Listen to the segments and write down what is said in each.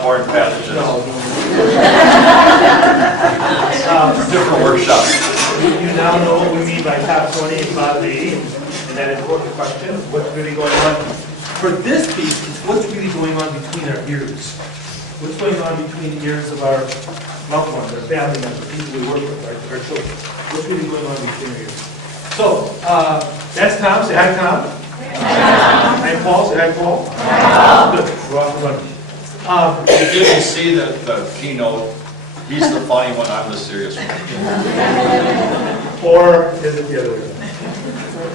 bloodborne pathogens. No. Different workshop. You now know what we mean by top 20 and bottom 80, and that important question, what's really going on. For this piece, it's what's really going on between our ears. What's going on between the ears of our loved ones, our family members, people we work with, our children. What's really going on between our ears. So, that's Tom. Say hi, Tom. Hi, Paul. Say hi, Paul. Good. We're off and running. You didn't see the keynote. He's the funny one, I'm the serious one. Or is it the other way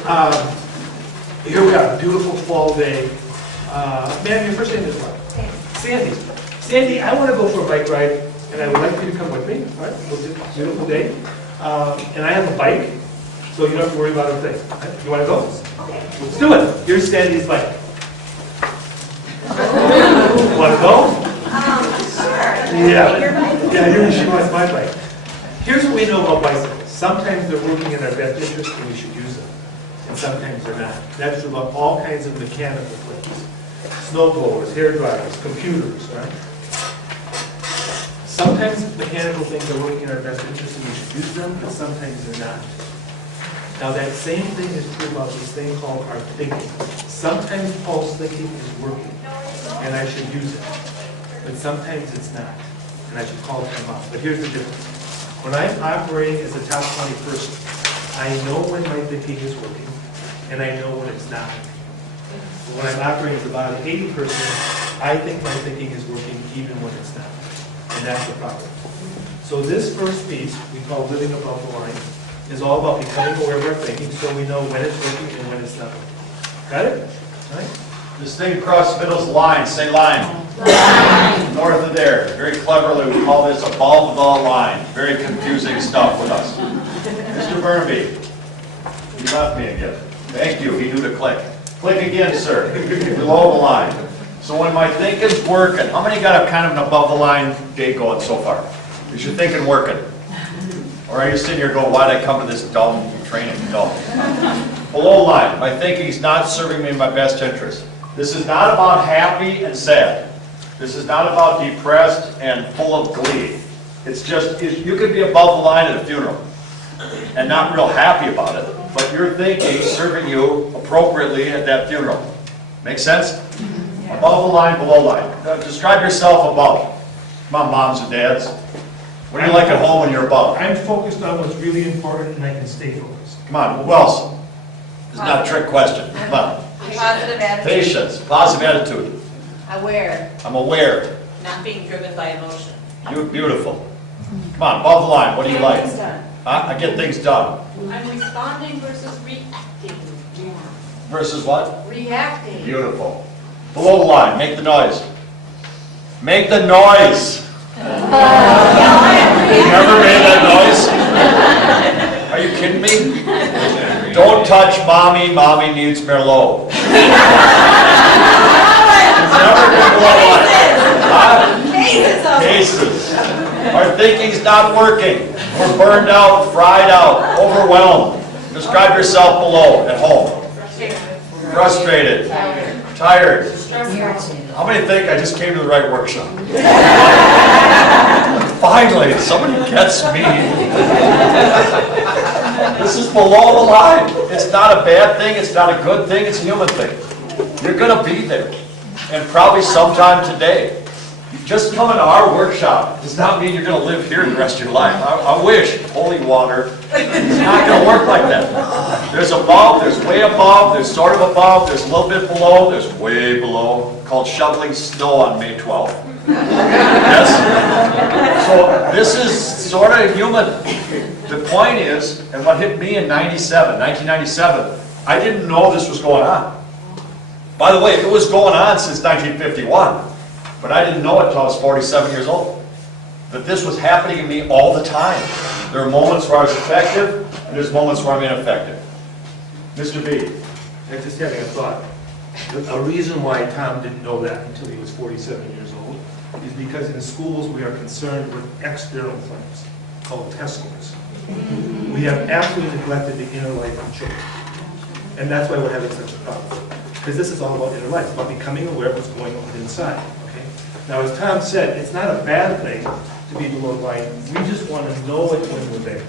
around? Here we are, beautiful fall day. Ma'am, your first name is what? Sandy. Sandy, I want to go for a bike ride, and I would like you to come with me. All right, it's a beautiful day. And I have a bike, so you don't have to worry about a thing. You want to go? Okay. Let's do it. Here's Sandy's bike. Want to go? Sure. Yeah. Your bike? Yeah, here she wants my bike. Here's what we know about bicycles. Sometimes they're working in our best interest and we should use them. And sometimes they're not. That's true about all kinds of mechanical things. Snow blowers, hair dryers, computers, right? Sometimes mechanical things are working in our best interest and we should use them, but sometimes they're not. Now that same thing is true about this thing called our thinking. Sometimes Paul's thinking is working and I should use it. But sometimes it's not, and I should call time out. But here's the difference. When I'm operating as a top 20 person, I know when my thinking is working, and I know when it's not. But when I'm operating as a bottom 80 person, I think my thinking is working even when it's not. And that's the problem. So this first piece, we call living above the line, is all about becoming aware of our thinking so we know when it's working and when it's not working. Got it? All right? This thing across the middle is line. Say line. North of there. Very cleverly, we call this above the line. Very confusing stuff with us. Mr. Bernabei, you left me again. Thank you. He knew to click. Click again, sir. Below the line. So when my thinking's working, how many got a kind of an above the line day going so far? Is your thinking working? Or are you sitting here going, why did I come to this dumb training? No. Below line. My thinking's not serving me in my best interest. This is not about happy and sad. This is not about depressed and full of glee. It's just, you could be above the line at a funeral and not real happy about it, but your thinking serving you appropriately at that funeral. Make sense? Above the line, below line. Describe yourself above. Come on, moms and dads. What do you like at home when you're above? I'm focused on what's really important and I can stay focused. Come on, who else? It's not a trick question. Come on. Positive attitude. Patience, positive attitude. Aware. I'm aware. Not being driven by emotion. You're beautiful. Come on, above the line. What do you like? Things done. I get things done. I'm responding versus reacting. Versus what? Reacting. Beautiful. Below the line, make the noise. Make the noise. You never made that noise? Are you kidding me? Don't touch mommy, mommy needs Merlot. It's never been below line. Cases. Our thinking's not working. We're burned out, fried out, overwhelmed. Describe yourself below, at home. Frustrated. Tired. How many think I just came to the right workshop? Finally, somebody gets me. This is below the line. It's not a bad thing, it's not a good thing, it's a human thing. You're going to be there. And probably sometime today. Just coming to our workshop does not mean you're going to live here the rest of your life. I wish, holy water, it's not going to work like that. There's above, there's way above, there's sort of above, there's a little bit below, there's way below, called shoveling snow on May 12th. Yes? So this is sort of human. The point is, and what hit me in 1997, I didn't know this was going on. By the way, it was going on since 1951. But I didn't know it until I was 47 years old. That this was happening to me all the time. There are moments where I was effective, and there's moments where I'm ineffective. Mr. B. I'm just having a thought. A reason why Tom didn't know that until he was 47 years old is because in schools we are concerned with external things called test scores. We have absolutely neglected the inner life of children. And that's why we're having such a problem. Because this is all about inner life, about becoming aware of what's going on inside. Now, as Tom said, it's not a bad thing to be below the line. We just want to know it when we're there.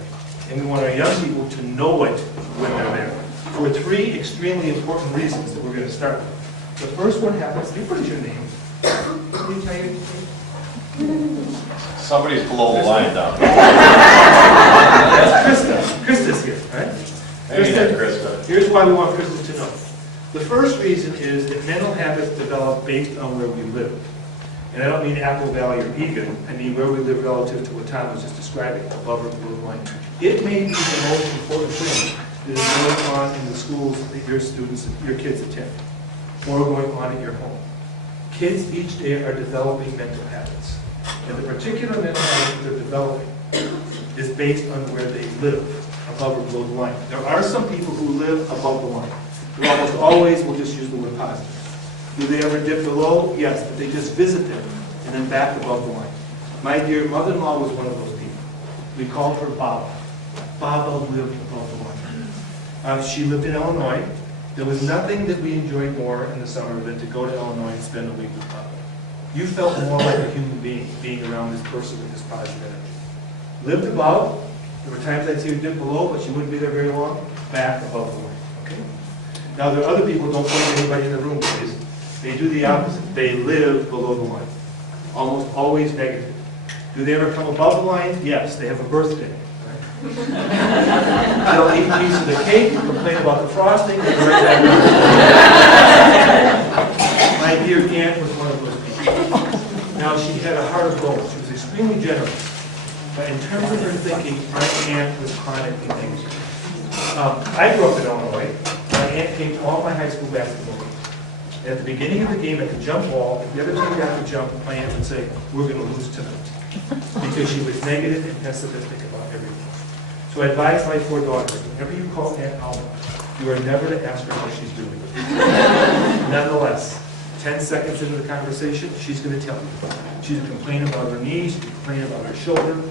And we want our young people to know it when they're there. For three extremely important reasons that we're going to start with. The first one happens, what is your name? Can you tell your name? Somebody's below the line down there. That's Krista. Krista's here, right? Hey there, Krista. Here's why we want Krista to know. The first reason is that mental habits develop based on where we live. And I don't mean Apple Valley or Egan, I mean where we live relative to what Tom was just describing, above or below the line. It may be the most important thing that is going on in the schools that your students, your kids attend, or going on at your home. Kids each day are developing mental habits. And the particular mental habit that they're developing is based on where they live, above or below the line. There are some people who live above the line. They almost always will just use the word positive. Do they ever dip below? Yes, but they just visit them and then back above the line. My dear mother-in-law was one of those people. We called her Baba. Baba lived above the line. She lived in Illinois. There was nothing that we enjoyed more in the summer than to go to Illinois and spend a week with Baba. You felt more like a human being around this person with this positive energy. Lived above. There were times I'd see her dip below, but she wouldn't be there very long. Back above the line. Okay? Now, there are other people, don't point at anybody in the room, please. They do the opposite. They live below the line. Almost always negative. Do they ever come above the line? Yes, they have a birthday. Right? They'll eat a piece of the cake, complain about the frosting, and right back. My dear aunt was one of those people. Now, she had a heart of gold. She was extremely generous. But in terms of her thinking, my aunt was chronically negative. I grew up in Illinois. My aunt came to all my high school basketball games. At the beginning of the game, at the jump ball, if the other team got to jump, my aunt would say, "We're going to lose tonight." Because she was negative and pessimistic about everything. So I advise my four daughters, whenever you call Aunt Alma, you are never to ask her how she's doing. Nonetheless, 10 seconds into the conversation, she's going to tell you. She's going to complain about her knees, she's going to complain about her shoulder,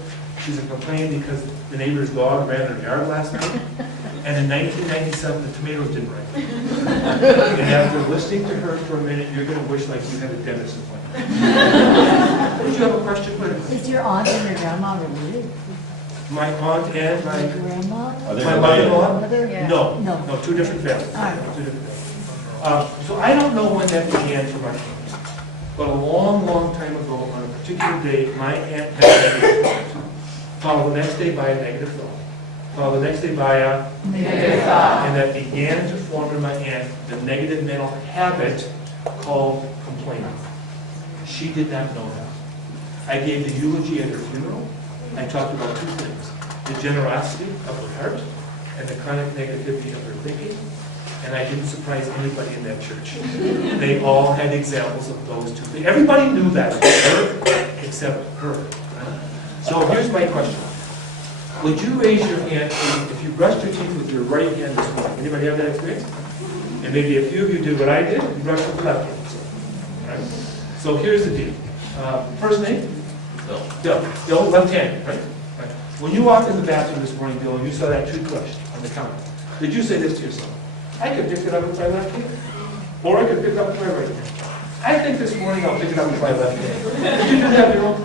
she's going to complain because the neighbor's dog ran her yard last night. And in 1997, the tomatoes didn't ripen. And after listening to her for a minute, you're going to wish like you had a dentist appointment. Did you have a question? Is your aunt and your grandma related? My aunt and My my grandma? Are they my related? mother-in-law? Mother? No, No. no, two different families. All right. Two different families. So I don't know when that began for my parents, but a long, long time ago, on a particular day, my aunt had a negative thought. Followed the next day by a negative thought. Followed the next day by a Negative thought. and that began to form in my aunt the negative mental habit called complaining. She did not know that. I gave the eulogy at her funeral. I talked about two things: the generosity of her heart and the chronic negativity of her thinking. And I didn't surprise anybody in that church. They all had examples of those two things. Everybody knew that about her except her. Right? So here's my question. Would you raise your hand if you brushed your teeth with your right hand this morning? Anybody have that experience? And maybe a few of you did what I did, you brushed with the left hand. Right? So here's the deal. First name? Bill. Bill, left-handed, right? Right? When you walked in the bathroom this morning, Bill, and you saw that toothbrush on the counter, did you say this to yourself? I could pick it up with my left hand, or I could pick it up with my right hand. I think this morning I'll pick it up with my left hand. Did you do that, Bill?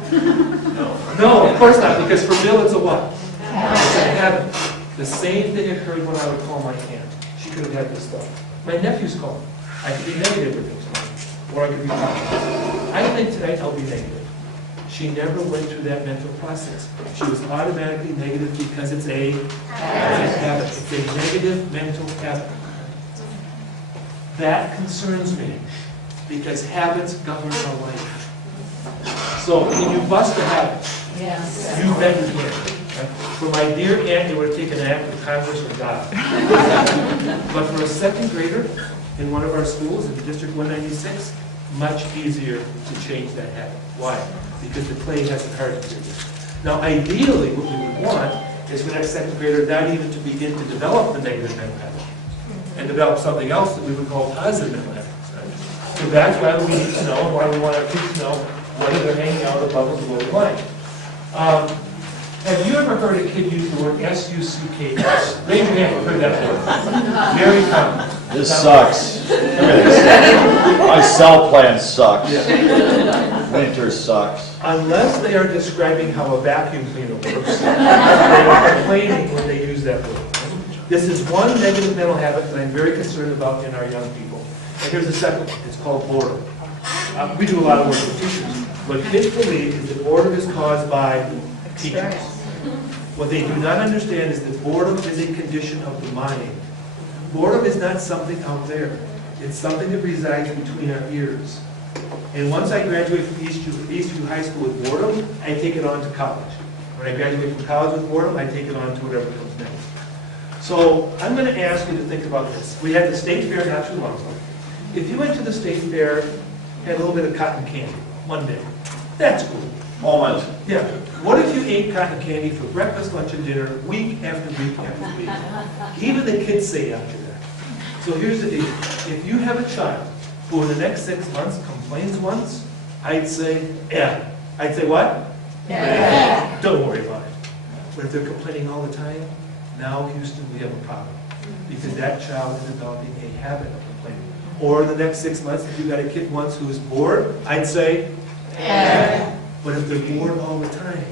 No. No, of course not, because for Bill it's a what? It's a habit. The same thing occurred when I would call my aunt. She could have had this stuff. My nephew's called. I could be negative with things, or I could be positive. I think tonight I'll be negative. She never went through that mental process. She was automatically negative because it's a habit. It's a negative mental habit. That concerns me because habits govern our life. So can you bust a habit? Yes. You bet you can. For my dear aunt, it would have taken an act of Congress or God. But for a second grader in one of our schools in District 196, much easier to change that habit. Why? Because the clay hasn't hardened yet. Now, ideally, what we would want is for that second grader not even to begin to develop the negative mental habit and develop something else that we would call positive mental habits. Right? So that's why we need to know, and why we want our kids to know whether they're hanging out above or below the line. Have you ever heard a kid use the word S-U-C-K-S? Raise your hand if you've heard that word. Very common. This sucks. My cell plan sucks. Yeah. Winter sucks. Unless they are describing how a vacuum cleaner works, they are complaining when they use that word. This is one negative mental habit that I'm very concerned about in our young people. And here's the second one. It's called boredom. We do a lot of work with teachers. What kids believe is that boredom is caused by teachers. What they do not understand is that boredom is a condition of the mind. Boredom is not something out there. It's something that resides between our ears. And once I graduate from Eastview High School with boredom, I take it on to college. When I graduate from college with boredom, I take it on to whatever comes next. So I'm going to ask you to think about this. We had the state fair not too long ago. If you went to the state fair, had a little bit of cotton candy one day, that's cool. Moment. Yeah. What if you ate cotton candy for breakfast, lunch, and dinner week after week after week? Even the kids say after that. So here's the deal. If you have a child who in the next 6 months complains once, I'd say, yeah. I'd say what? Yeah. Don't worry about it. But if they're complaining all the time, now, Houston, we have a problem. Because that child is developing a habit of complaining. Or in the next 6 months, if you got a kid once who is bored, I'd say, yeah. But if they're bored all the time,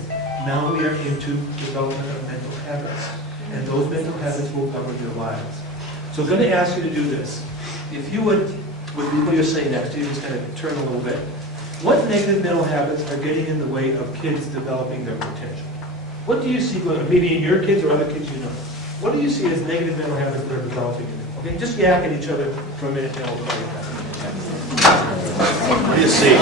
now we are into development of mental habits. And those mental habits will govern your lives. So I'm going to ask you to do this. If you would, with what you're saying next, you just kind of turn a little bit. What negative mental habits are getting in the way of kids developing their potential? What do you see going, maybe in your kids or other kids you know? What do you see as negative mental habits that are developing in them? Okay, just yak at each other for a minute and we'll call you back. What do you see?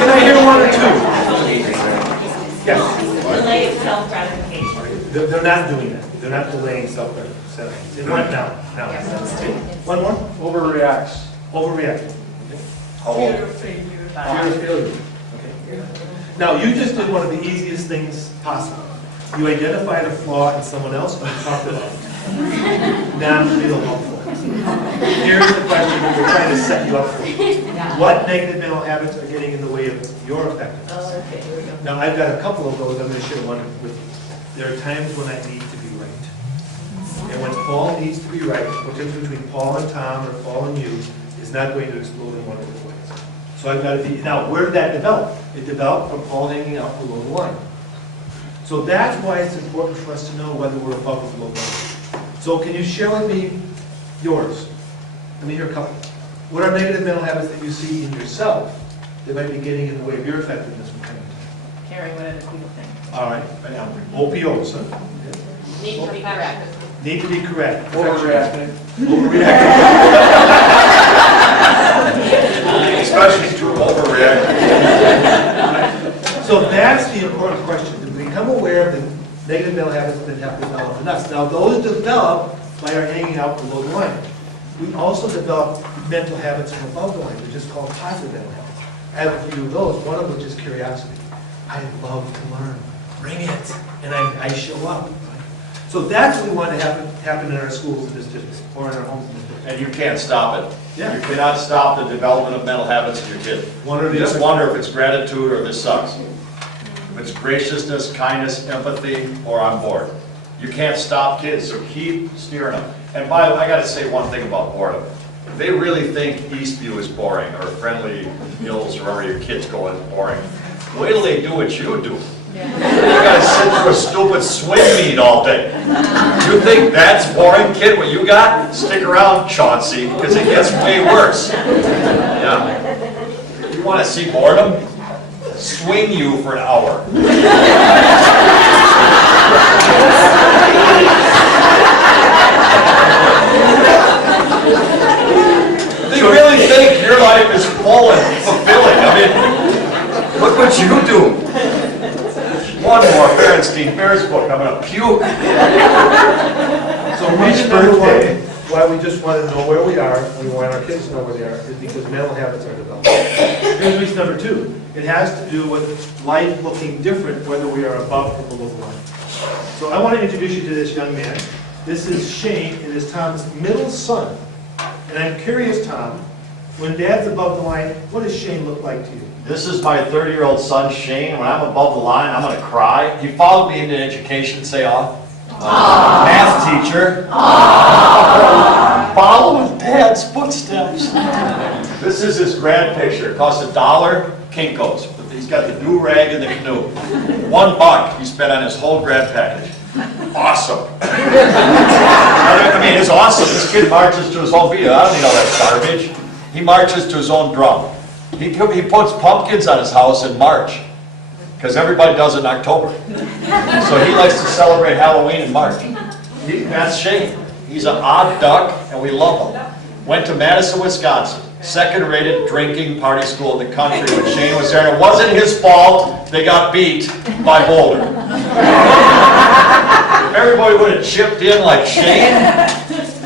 Can I hear one or two? Yes. Delayed self-gratification. They're not doing that. They're not delaying self-gratification. It went now. One more? Overreacts. Overreacting. How old? Fear of failure. Okay. Now, you just did one of the easiest things possible. You identified a flaw in someone else and you talked about it. Now I'm feeling hopeful. Here's the question that we're trying to set you up for. What negative mental habits are getting in the way of your effectiveness? Oh, okay, here we go. Now, I've got a couple of those. I'm going to share one with you. There are times when I need to be right. And when Paul needs to be right, the difference between Paul and Tom or Paul and you is not going to explode in one of the ways. So I've got to be, now where did that develop? It developed from Paul hanging out below the line. So that's why it's important for us to know whether we're above or below the line. So can you share with me yours? Let me hear a couple. What are negative mental habits that you see in yourself that might be getting in the way of your effectiveness from time to time? Caring what other people think. All right, OPOs, huh? Need to be correct. Need to be correct. Overreacting. Overreacting. Especially to overreact. So that's the important question. To become aware of the negative mental habits that have developed in us. Now, those develop by our hanging out below the line. We also develop mental habits from above the line, which is called positive mental habits. I have a few of those, one of which is curiosity. I love to learn. Bring it. And I show up. So that's what we want to happen in our schools in this district, or in our homes in this district. And you can't stop it. Yeah. You cannot stop the development of mental habits in your kid. One or the Just other. wonder if it's gratitude or this sucks. If it's graciousness, kindness, empathy, or I'm bored. You can't stop kids, so keep steering them. And by the way, I got to say one thing about boredom. If they really think Eastview is boring, or Friendly Hills, or wherever your kids go is boring, wait till they do what you do. You gotta sit through a stupid swim meet all day. You think that's boring, kid? What you got? Stick around, Chauncey, because it gets way worse. Yeah. You want to see boredom? Swing you for an hour. Do you really think your life is full and fulfilling? I mean, what would you do? Bernstein Bears book, I'm gonna puke. So Each reason number birthday. one, why we just want to know where we are, we want our kids to know where they are, is because mental habits are developed. Here's reason number two. It has to do with life looking different whether we are above or below the line. So I want to introduce you to this young man. This is Shane, and is Tom's middle son. And I'm curious, Tom, when Dad's above the line, what does Shane look like to you? This is my 30-year-old son, Shane. When I'm above the line, I'm gonna cry. He followed me into education, say aw. Math teacher. Following Dad's footsteps. This is his grad picture. It costs $1, Kinko's. He's got the do-rag and the canoe. $1 he spent on his whole grad package. Awesome. I mean, it's awesome. This kid marches to his own beat. I don't need all that garbage. He marches to his own drum. He puts pumpkins on his house in March, because everybody does it in October. So he likes to celebrate Halloween in March. That's Shane. He's an odd duck, and we love him. Went to Madison, Wisconsin, second-rated drinking party school in the country when Shane was there. And it wasn't his fault they got beat by Boulder. If everybody would have chipped in like Shane,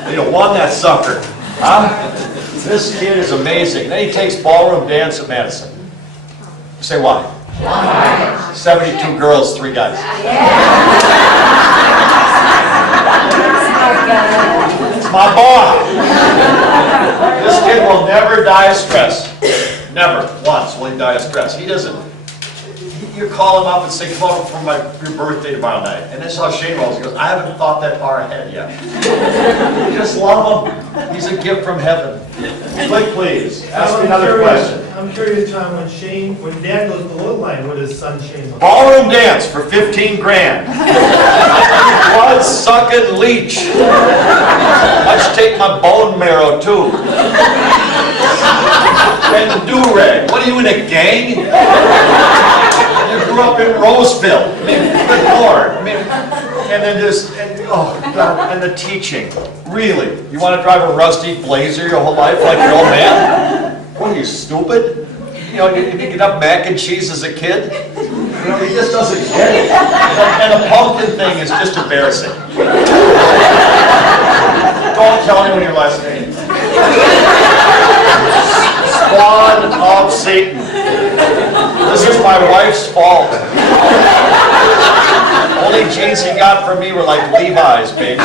they'd have won that sucker. Huh? This kid is amazing. Then he takes ballroom dance at Madison. Say why? 72 girls, 3 guys. It's my boy. This kid will never die of stress. Never once will he die of stress. He doesn't. You call him up and say, "Come over for your birthday tomorrow night." And that's how Shane rolls. He goes, "I haven't thought that far ahead yet." You just love him. He's a gift from heaven. Click, please. Ask me another question. I'm curious, Tom, when Dad goes below the line, what does son Shane look like? Ballroom dance for 15 grand. Blood sucking leech. Let's take my bone marrow too. And the do-rag. What are you, in a gang? You grew up in Roseville. I mean, good Lord. I mean, and then oh God, and the teaching. Really? You want to drive a rusty Blazer your whole life like your old man? What are you, stupid? You know, you get up mac and cheese as a kid? You know, he just doesn't get it. And the pumpkin thing is just embarrassing. Don't tell anyone your last name. Spawn of Satan. This is my wife's fault. Only jeans he got from me were like Levi's, baby.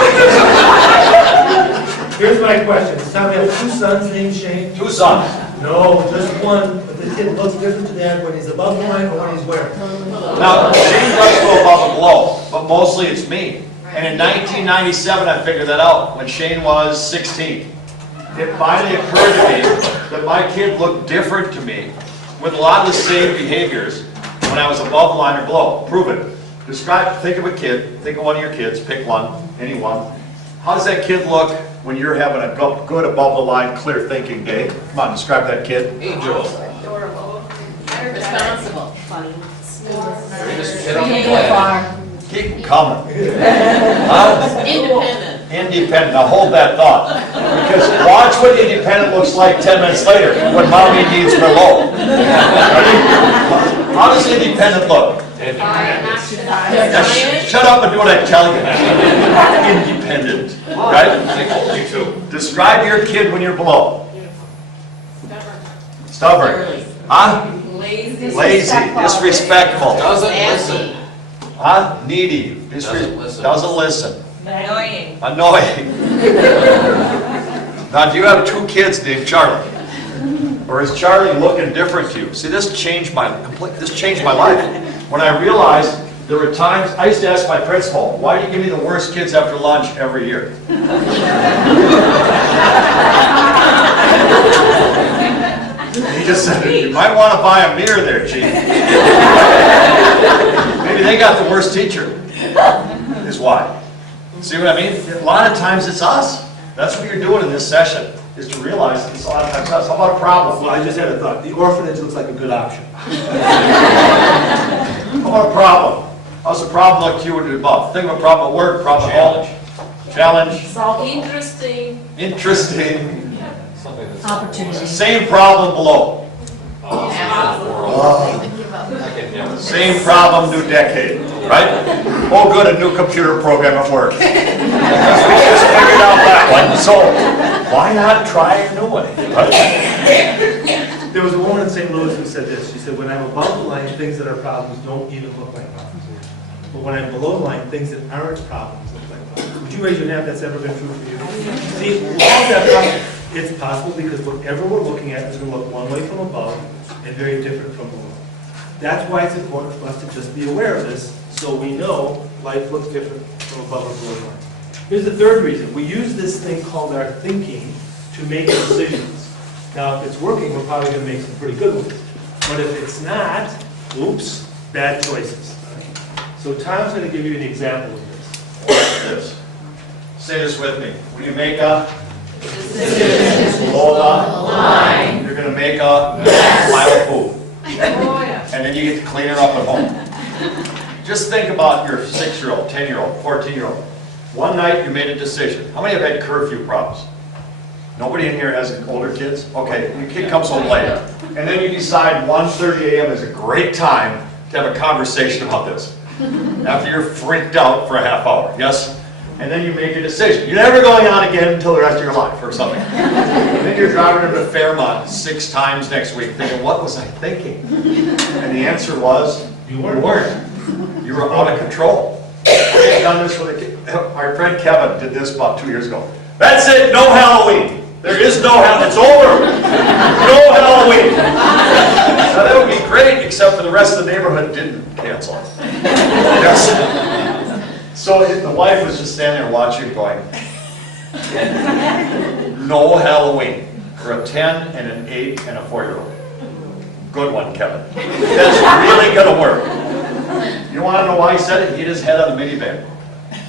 Here's my question. Does Tom have 2 sons named Shane? 2 sons. No, just one. But the kid looks different to Dad when he's above the line or when he's where? Now, Shane does go above and below, but mostly it's me. And in 1997, I figured that out, when Shane was 16. It finally occurred to me that my kid looked different to me with a lot of the same behaviors when I was above the line or below. Prove it. Think of a kid, think of one of your kids, pick one, any one. How does that kid look when you're having a good above the line, clear thinking day? Come on, describe that kid. Angel. Adorable. Responsible. Funny. Just get on the Take plane. it far. Keep them coming. Huh? Independent. Independent. Now hold that thought. Because watch what independent looks like 10 minutes later when mommy needs Merlot. Ready? How does independent look? Now, shut up and do what I tell you. Independent. Right? You too. Describe your kid when you're below. Stubborn. Huh? Lazy. Lazy. Disrespectful. Doesn't listen. Huh? Needy. Doesn't listen. Doesn't listen. Annoying. Annoying. Now, do you have 2 kids named Charlie? Or is Charlie looking different to you? See, this changed my life. When I realized there were times, I used to ask my principal, why do you give me the worst kids after lunch every year? He just said, you might want to buy a mirror there, Chief. Maybe they got the worst teacher, is why. See what I mean? A lot of times it's us. That's what you're doing in this session, is to realize it's a lot of times us. How about a problem? Well, I just had a thought. The orphanage looks like a good option. How about a problem? How's the problem look to you when you're above? Think of a problem at work, problem at home. Challenge. Interesting. Interesting. Something that's Opportunity. Same problem below. I can never. Same problem, new decade. right? Oh, good, a new computer program at work. We just figured out that one, so why not try a new one, right? There was a woman in St. Louis who said this. She said, when I'm above the line, things that are problems don't even look like problems. But when I'm below the line, things that aren't problems look like problems. Would you raise your hand if that's ever been true for you? See, how is that possible? It's possible because whatever we're looking at is going to look one way from above and very different from below. That's why it's important for us to just be aware of this so we know life looks different from above or below the line. Here's the third reason. We use this thing called our thinking to make decisions. Now, if it's working, we're probably going to make some pretty good ones. But if it's not, oops, bad choices. So Tom's going to give you an example of this. Watch this. Say this with me. When you make a decision below the line, you're going to make a pile of food. Oh, yeah. And then you get to clean it up at home. Just think about your 6-year-old, 10-year-old, 14-year-old. One night you made a decision. How many have had curfew problems? Nobody in here has older kids? Okay, your kid comes home late. And then you decide 1:30 a.m. is a great time to have a conversation about this. After you're freaked out for a half hour, yes? And then you make a decision. You're never going on again until the rest of your life or something. And then you're driving to Fairmont 6 times next week thinking, what was I thinking? And the answer was, you weren't. You were out of control. We've done this with a kid. Our friend Kevin did this about 2 years ago. That's it, no Halloween. There is no Halloween. It's over. No Halloween. Now that would be great, except for the rest of the neighborhood didn't cancel. Yes. So the wife was just standing there watching, going, no Halloween for a 10 and an 8 and a 4-year-old. Good one, Kevin. That's really going to work. You want to know why he said it? He hit his head on the minivan.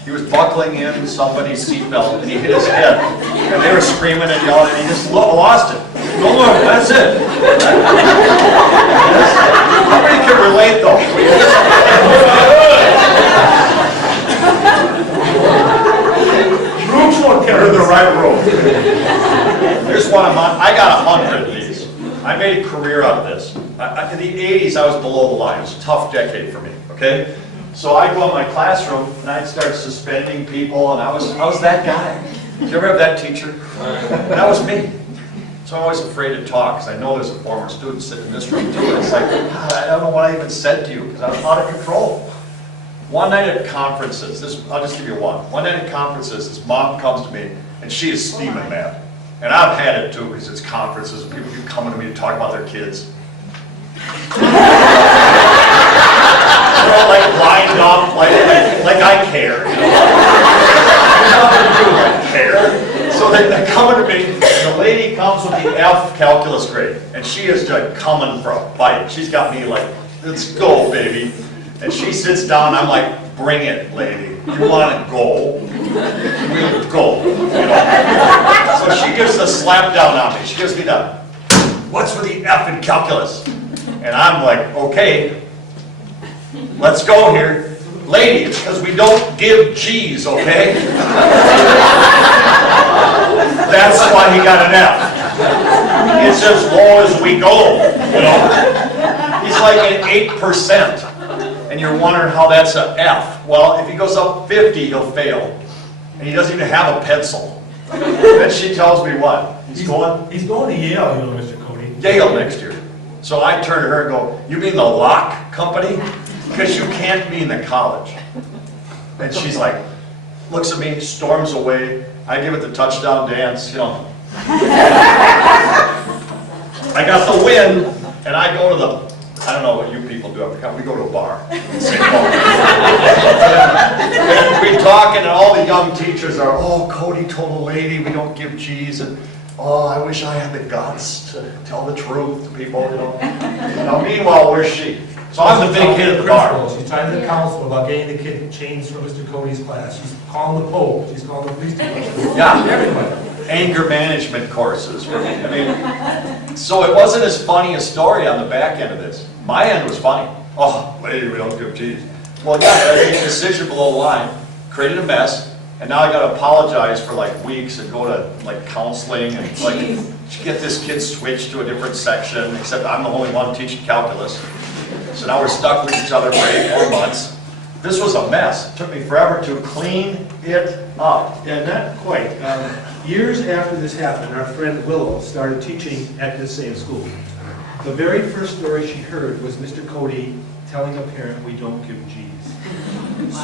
He was buckling in somebody's seatbelt and he hit his head. And they were screaming and yelling and he just lost it. No more, that's it. How many can relate though? You're in the right room. Here's one of mine. I got 100 of these. I made a career out of this. In the 80s, I was below the line. It was a tough decade for me, okay? So I'd go in my classroom and I'd start suspending people and I was that guy. Did you ever have that teacher? That was me. So I'm always afraid to talk because I know there's a former student sitting in this room too. And it's like, God, I don't know what I even said to you because I was out of control. One night at conferences, I'll just give you one. One night at conferences, this mom comes to me and she is steaming mad. And I've had it too because it's conferences and people keep coming to me to talk about their kids. They're all like lined up, like I care. You know? Nothing to do with I care. So they're coming to me, and the lady comes with the F calculus grade, and she is just coming for a bite. She's got me like, let's go, baby. And she sits down, and I'm like, bring it, lady. You want to go? We'll go. You know? So she gives the slap down on me. She gives me the, what's with the F in calculus? And I'm like, okay, let's go here. Lady, it's because we don't give G's, okay? That's why he got an F. It's as low as we go, you know? He's like at 8%. And you're wondering how that's an F. Well, if he goes up 50, he'll fail. And he doesn't even have a pencil. Then she tells me what? He's going to Yale, you know, Mr. Cody. Yale next year. So I turn to her and go, you mean the lock company? Because you can't mean the college. And she's like, looks at me, storms away. I give it the touchdown dance, you know. I got the win, and I go to the, I don't know what you people do, we go to a bar. And we talk, and all the young teachers are, oh, Cody told a lady we don't give G's, and oh, I wish I had the guts to tell the truth to people, you know. Now, meanwhile, where's she? So I'm the big kid at the bar. She's talking to the council about getting the kid changed from Mr. Cody's class. She's calling the Pope. She's calling the police department. Yeah. Everybody. Anger management courses. I mean, so it wasn't as funny a story on the back end of this. My end was funny. Oh, lady, we don't give G's. Well, yeah, I made a decision below the line, created a mess, and now I got to apologize for like weeks and go to like counseling and like get this kid switched to a different section, except I'm the only one teaching calculus. So now we're stuck with each other for 8 more months. This was a mess. It took me forever to clean it up. Yeah, not quite. Years after this happened, our friend Willow started teaching at this same school. The very first story she heard was Mr. Cody telling a parent, "We don't give G's."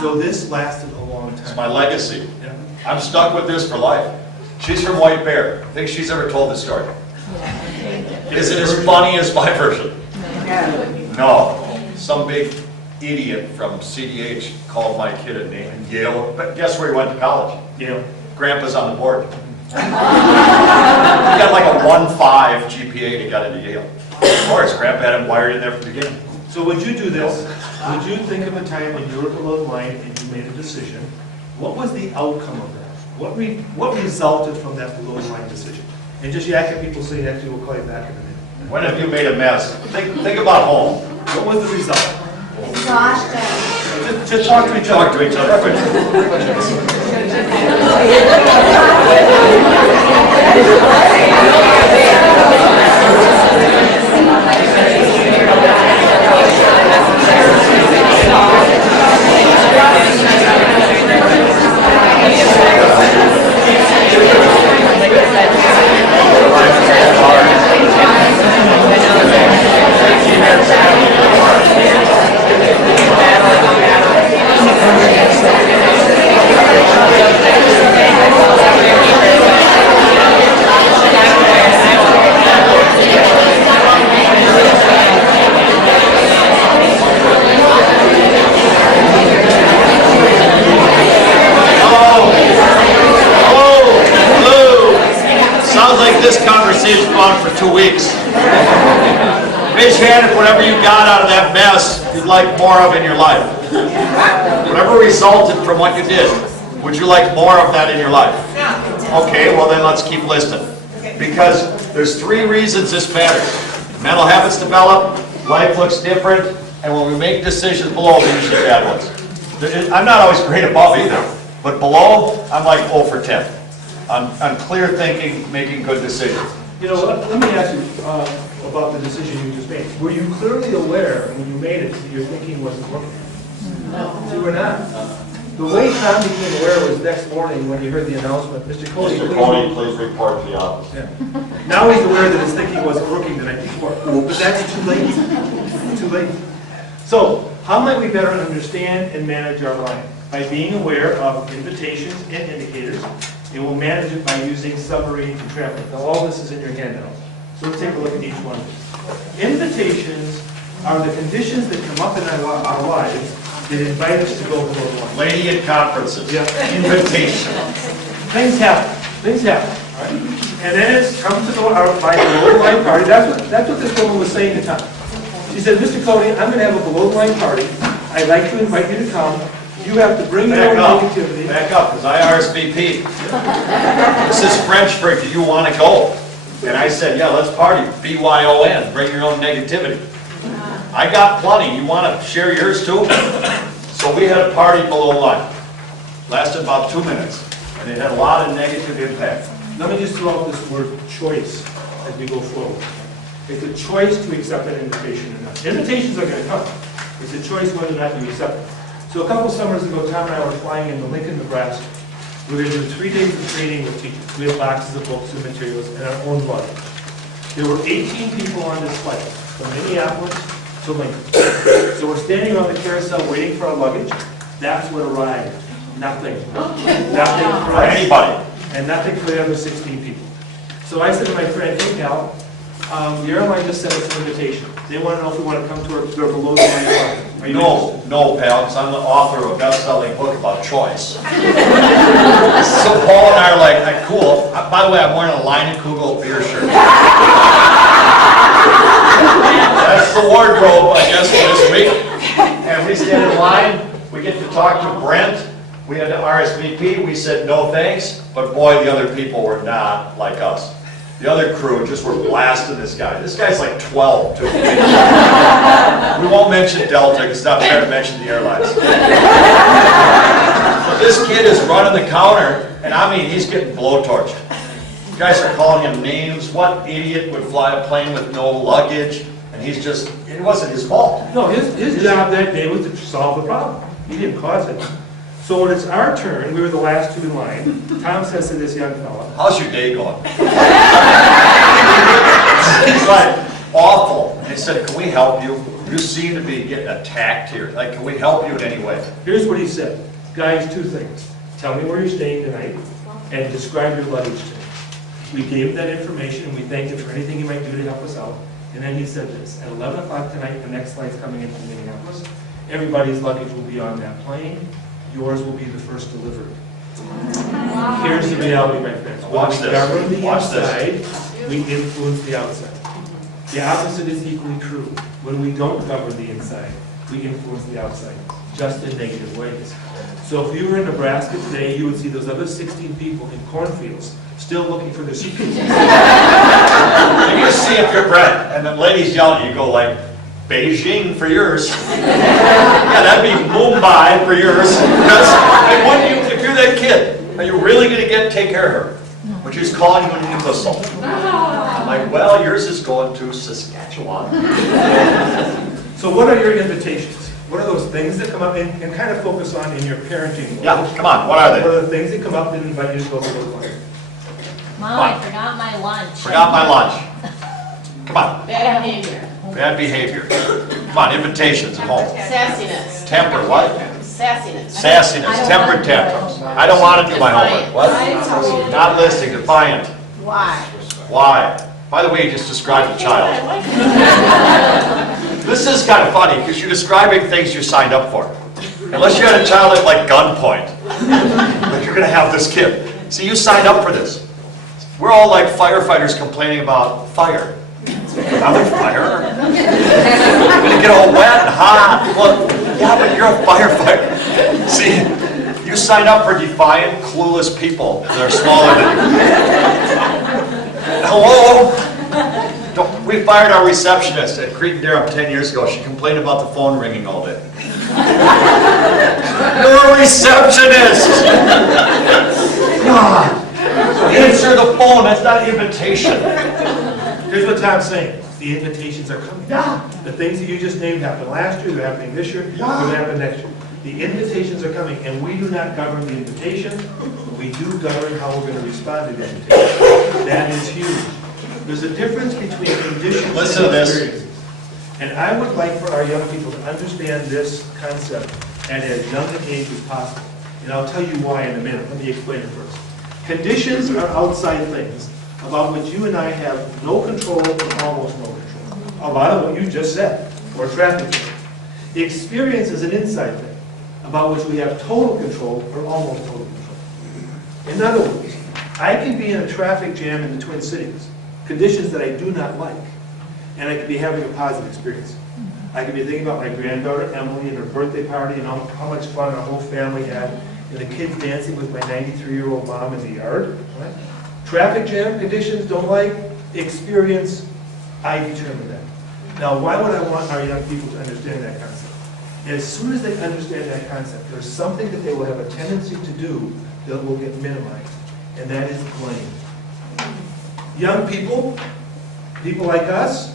So this lasted a long time. It's my legacy. Yeah. I'm stuck with this for life. She's from White Bear. Think she's ever told this story? Is it as funny as my version? No. Some big idiot from CDH called my kid a name in Yale, but guess where he went to college? Yeah. Grandpa's on the board. He got like a 1.5 GPA to get into Yale. Of course, Grandpa had him wired in there from the beginning. So would you do this? Would you think of a time when you were below the line and you made a decision? What was the outcome of that? What resulted from that below the line decision? And just yak at people saying that, we'll call you back in a minute. When have you made a mess? Think about home. What was the result? Exhaustion. Just talk to each other. Talk to each other. Sounds like this conversation's gone for 2 weeks. Raise your hand if whatever you got out of that mess you'd like more of in your life. Whatever resulted from what you did, would you like more of that in your life? Okay, well then let's keep listing. Because there's 3 reasons this matters. Mental habits develop, life looks different, and when we make decisions below, they're usually bad ones. I'm not always great above either, but below, I'm like 0 for 10. On clear thinking, making good decisions. You know, let me ask you about the decision you just made. Were you clearly aware when you made it that your thinking wasn't working? No. You were not? The way Tom became aware was next morning when he heard the announcement, Mr. Cody, please report to the office. Yeah. Now he's aware that his thinking wasn't working the night before. But that's too late. Too late. So, how might we better understand and manage our mind? By being aware of invitations and indicators. And we'll manage it by using summary and contraption. Now, all this is in your handout. So let's take a look at each one of these. Invitations are the conditions that come up in our lives that invite us to go below the line. Lady at conferences. Yeah. Invitation. Things happen. Things happen. Right? And then it's come to our below the line party. That's what this woman was saying to Tom. She said, "Mr. Cody, I'm going to have a below the line party. I'd like to invite you to come. You have to bring your own negativity." Back up, because I RSVP. This is French for "do you want to go?" And I said, "Yeah, let's party. BYON, bring your own negativity." I got plenty. You want to share yours too? So we had a party below line. Lasted about 2 minutes, and it had a lot of negative impact. Let me just throw out this word choice as we go forward. It's a choice to accept that invitation or not. Invitations are going to come. It's a choice whether or not you accept it. So a couple summers ago, Tom and I were flying into Lincoln, Nebraska. We were going to do 3 days of training with teachers. We had boxes of books and materials and our own luggage. There were 18 people on this flight, from Minneapolis to Lincoln. So we're standing on the carousel waiting for our luggage. That's what arrived. Nothing. Nothing for For us. anybody. And nothing for the other 16 people. So I said to my friend, "Hey, pal, the airline just sent us an invitation. They want to know if we want to come to their below the line party. Are you interested?" No, pal, because I'm the author of a best-selling book about choice. So Paul and I are like, cool. By the way, I'm wearing a Line and Kugel beer shirt. That's the wardrobe, I guess, for this week. And we stand in line. We get to talk to Brent. We had to RSVP. We said no thanks. But boy, the other people were not like us. The other crew just were blasting this guy. This guy's like 12, too. We won't mention Delta because it's not fair to mention the airlines. But this kid is running the counter, and I mean, he's getting blowtorched. You guys are calling him names. What idiot would fly a plane with no luggage? And he's just, it wasn't his fault. No, his job that day was to solve the problem. He didn't cause it. So when it's our turn, we were the last two in line, Tom says to this young fella, How's your day going? He's like, awful. And he said, can we help you? You seem to be getting attacked here. Like, can we help you in any way? here's what he said. Guys, two things. Tell me where you're staying tonight and describe your luggage to me. We gave him that information and we thanked him for anything he might do to help us out. And then he said this, at 11 o'clock tonight, the next flight's coming in from Minneapolis. Everybody's luggage will be on that plane. Yours will be the first delivery. Here's the reality, my friends. Watch When we this. govern the Watch this. inside, we influence the outside. The opposite is equally true. When we don't govern the inside, we influence the outside, just in negative ways. So if you were in Nebraska today, you would see those other 16 people in cornfields still looking for their suitcases. And you see if you're Brent, and the ladies yell at you, go like, Beijing for yours. Yeah, that'd be Mumbai for yours. That's, like, wouldn't you, if you're that kid, are you really going to take care of her? But she's calling you an imbecile. I'm like, well, yours is going to Saskatchewan. So what are your invitations? What are those things that come up and kind of focus on in your parenting world? Yeah, come on, what are What they? are the things that come up and invite you to go to those ones? Mom, I forgot my lunch. Forgot my lunch. Come on, Bad behavior. bad behavior. Come on, invitations at home. Sassiness. Temper, what? Sassiness. Sassiness, temper tantrums. I don't want to do my homework. What? Not listening, defiant. Why? Why? By the way, you just described a child. This is kind of funny because you're describing things you signed up for. Unless you had a child at like gunpoint. Like you're going to have this kid. See, you signed up for this. We're all like firefighters complaining about fire. Another fire? You're going to get all wet and hot. Well, yeah, but you're a firefighter. See, you sign up for defiant, clueless people that are smaller than you. Hello? We fired our receptionist at Cretin-Derham 10 years ago. She complained about the phone ringing all day. You're a receptionist! God. Answer the phone, that's not an invitation. Here's what Tom's saying. The invitations are coming. Yeah. The things that you just named happened last year, they're happening this year, they're going to happen next year. The invitations are coming, and we do not govern the invitation. We do govern how we're going to respond to the invitation. That is huge. There's a difference between conditions Listen and to this. experiences. And I would like for our young people to understand this concept at as young an age as possible. And I'll tell you why in a minute. Let me explain it first. Conditions are outside things about which you and I have no control or almost no control. A lot of what you just said, or traffic jam. The experience is an inside thing about which we have total control or almost total control. In other words, I can be in a traffic jam in the Twin Cities, conditions that I do not like, and I could be having a positive experience. I could be thinking about my granddaughter Emily and her birthday party and how much fun our whole family had, and the kids dancing with my 93-year-old mom in the yard. Right? Traffic jam conditions don't like, experience, I determine that. Now, why would I want our young people to understand that concept? As soon as they understand that concept, there's something that they will have a tendency to do that will get minimized, and that is blame. Young people, people like us,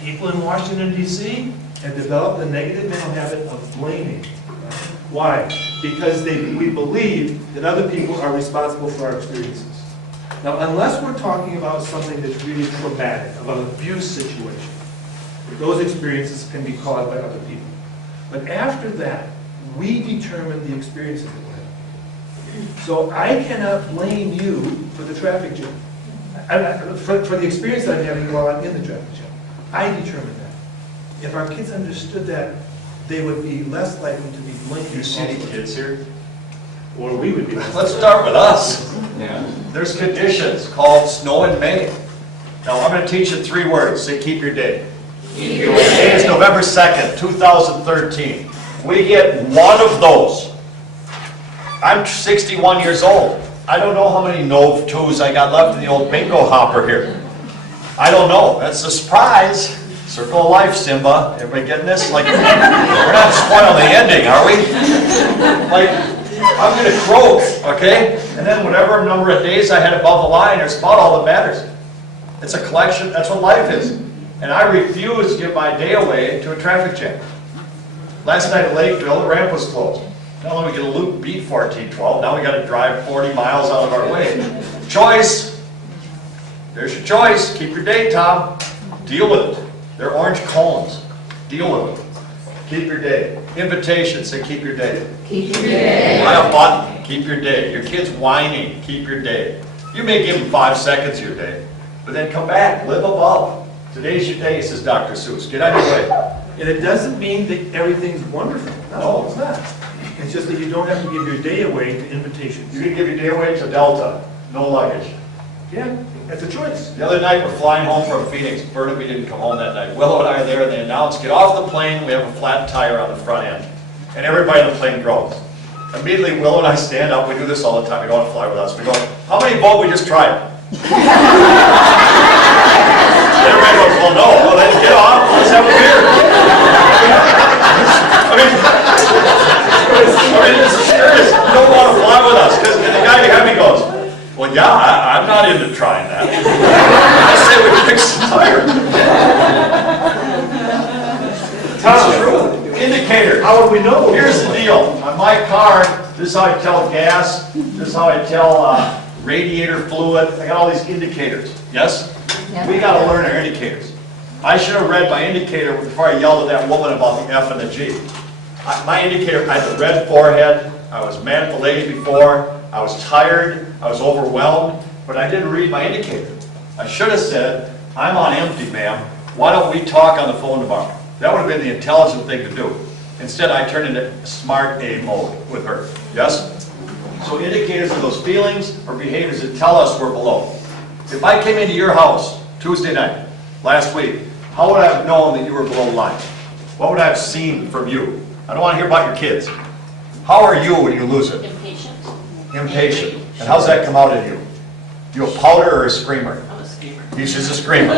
people in Washington, D.C., have developed a negative mental habit of blaming. Why? Because we believe that other people are responsible for our experiences. Now, unless we're talking about something that's really traumatic, about an abuse situation, those experiences can be caused by other people. But after that, we determine the experiences that we're having. So I cannot blame you for the traffic jam. For the experience that I'm having while I'm in the traffic jam. I determine that. If our kids understood that, they would be less likely to be blaming. You see any kids here? Or we would be. Let's start with us. Yeah. There's conditions called snow and May. Now, I'm going to teach you 3 words. Say, keep your day. Today is November 2nd, 2013. We get one of those. I'm 61 years old. I don't know how many no twos I got left in the old bingo hopper here. I don't know. That's a surprise. Circle of life, Simba. Everybody getting this? Like, we're not spoiling the ending, are we? Like, I'm going to croak, okay? And then whatever number of days I had above the line, it's about all that matters. It's a collection. That's what life is. And I refuse to give my day away to a traffic jam. Last night at Lakeville, the ramp was closed. Not only we get a loop beat 1412, now we got to drive 40 miles out of our way. Choice. There's your choice. Keep your day, Tom. Deal with it. They're orange cones. Deal with it. Keep your day. Invitation, say keep your day. Keep your day. Buy a button, keep your day. Your kid's whining, keep your day. You may give them 5 seconds of your day, but then come back, live above. Today's your day, says Dr. Seuss. Get out of your way. And it doesn't mean that everything's wonderful. No, it's not. It's just that you don't have to give your day away to invitations. You can give your day away to Delta, no luggage. Yeah, that's a choice. The other night, we're flying home from Phoenix. Bernabei didn't come home that night. Willow and I are there, and they announced, get off the plane, we have a flat tire on the front end. And everybody on the plane groans. Immediately, Willow and I stand up, we do this all the time, you don't want to fly with us. We go, how many vote we just tried? Everybody goes, well, no. Well, then get off, let's have a beer. I mean, this is serious. You don't want to fly with us. Because the guy behind me goes, well, yeah, I'm not into trying that. I say we fix the tire. It's true. Indicator. How would we know? Here's the deal. On my car, this is how I tell gas. This is how I tell radiator fluid. I got all these indicators. Yes? We got to learn our indicators. I should have read my indicator before I yelled at that woman about the F and the G. My indicator, I had a red forehead. I was mad at the lady before. I was tired. I was overwhelmed. But I didn't read my indicator. I should have said, I'm on empty, ma'am. Why don't we talk on the phone tomorrow? That would have been the intelligent thing to do. Instead, I turned into smart A mode with her. Yes? So indicators are those feelings or behaviors that tell us we're below. If I came into your house Tuesday night, last week, how would I have known that you were below the line? What would I have seen from you? I don't want to hear about your kids. How are you when you lose it? Impatient. Impatient. And how's that come out in you? You a pouter or a screamer? I'm a screamer. She's a screamer.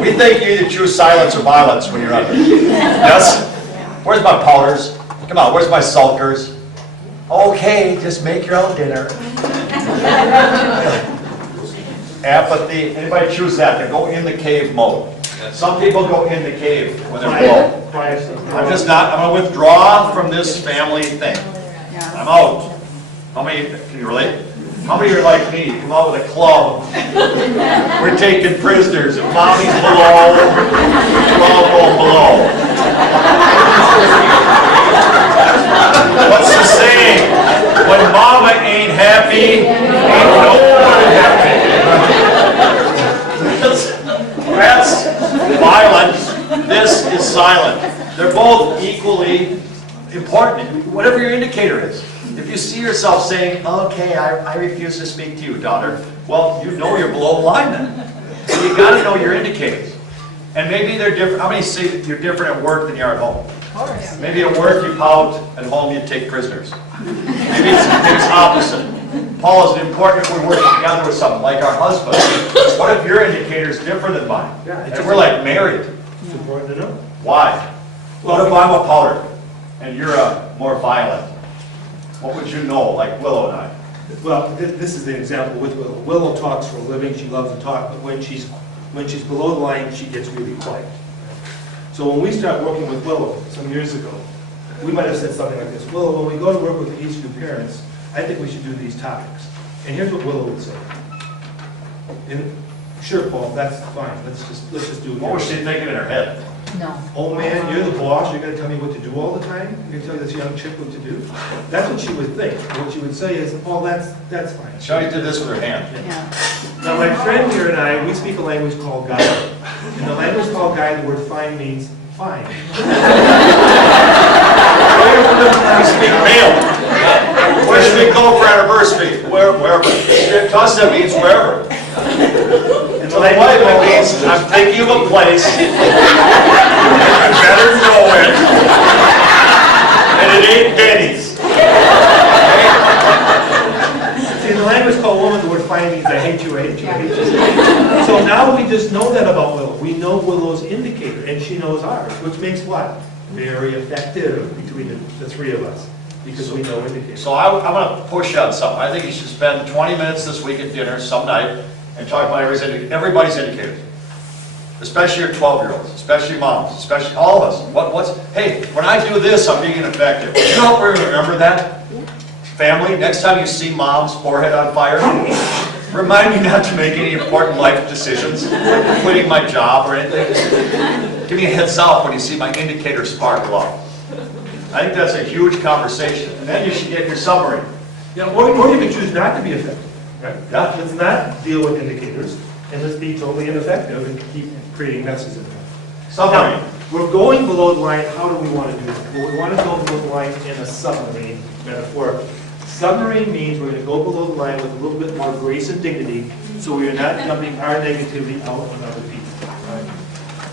We think you either choose silence or violence when you're under. Yes? Where's my pouters? Come on, where's my sulkers? Okay, just make your own dinner. Apathy. Anybody choose that? They go in the cave mode. Some people go in the cave when they're below. I'm just not, I'm going to withdraw from this family thing. I'm out. How many, can you relate? How many are like me? Come out with a club. We're taking prisoners. If mommy's below, we're all going below. What's the saying? When mama ain't happy, ain't no one happy. That's violent. This is silent. They're both equally important, whatever your indicator is. If you see yourself saying, okay, I refuse to speak to you, daughter, well, you know you're below the line then. So you got to know your indicators. And maybe they're different. How many say that you're different at work than you are at home? Of course. Maybe at work you pout, at home you take prisoners. Maybe it's opposite. Paul, is it important if we're working together with someone, like our husband? What if your indicator is different than mine? Yeah, And we're like married. It's important to know. Why? What if I'm a pouter and you're a more violent? What would you know, like Willow and I? Well, this is the example with Willow. Willow talks for a living, she loves to talk, but when she's below the line, she gets really quiet. So when we started working with Willow some years ago, we might have said something like this: Willow, when we go to work with these two parents, I think we should do these topics. And here's what Willow would say. And sure, Paul, that's fine. Let's just do it. What was she thinking in her head? No. Oh man, you're the boss, you're gonna tell me what to do all the time? You're gonna tell this young chick what to do? That's what she would think. What she would say is, oh, that's fine. Shelley did this with her hand. Yeah. Now, my friend here and I, we speak a language called Gaia. In the language called Gaia, the word fine means fine. We speak male. Where should we go for anniversary? Wherever. To us that means wherever. In To the wife it means, I'm thinking of a place. I better know it. And it ain't Denny's. See, in the language called woman, the word fine means I hate you, I hate you, I hate you. So now we just know that about Willow. We know Willow's indicator, and she knows ours, which makes what? Very effective between the three of us, because we know indicators. So I'm going to push on something. I think you should spend 20 minutes this week at dinner some night and talk about everybody's indicators. Especially your 12-year-olds, especially moms, especially all of us. Hey, when I do this, I'm being ineffective. You know what we remember that? Family, next time you see mom's forehead on fire, remind me not to make any important life decisions, like quitting my job or anything. Give me a heads up when you see my indicator sparkle up. I think that's a huge conversation. And then you should get your summary. Yeah, or you can choose not to be effective, right? Yeah. Let's not deal with indicators, and let's be totally ineffective and keep creating messes in there. Summary. Now, we're going below the line. How do we want to do that? Well, we want to go below the line in a submarine metaphor. Submarine means we're going to go below the line with a little bit more grace and dignity, so we are not dumping our negativity out on other people. Right?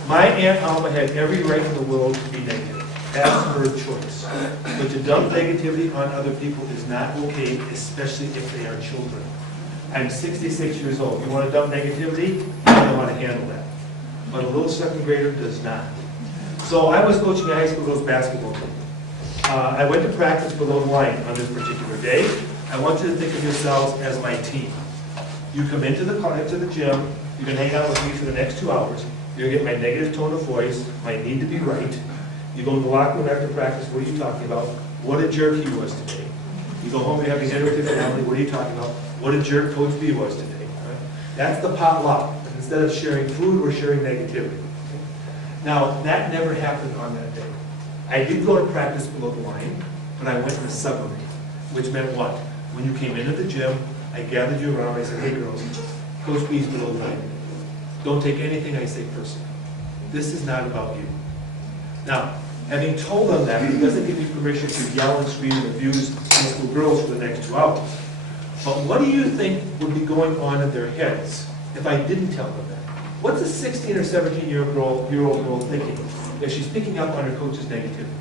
My Aunt Alma had every right in the world to be negative. That's her choice. But to dump negativity on other people is not okay, especially if they are children. I'm 66 years old. You want to dump negativity? You don't want to handle that. But a little second grader does not. So I was coaching a high school girls basketball team. I went to practice below the line on this particular day. I want you to think of yourselves as my team. You come into the gym, you can hang out with me for the next 2 hours. You're going to get my negative tone of voice, my need to be right. You go in the locker room after practice, what are you talking about? What a jerk he was today. You go home, you're having dinner with your family, what are you talking about? What a jerk Coach B was today. Right? That's the potluck. Instead of sharing food, we're sharing negativity. Now, that never happened on that day. I did go to practice below the line, but I went in a submarine, which meant what? When you came into the gym, I gathered you around, I said, hey girls, Coach B's below the line. Don't take anything I say personally. This is not about you. Now, having told them that, it doesn't give me permission to yell and scream and abuse high school girls for the next 2 hours. But what do you think would be going on in their heads if I didn't tell them that? What's a 16 or 17-year-old girl thinking if she's picking up on her coach's negativity?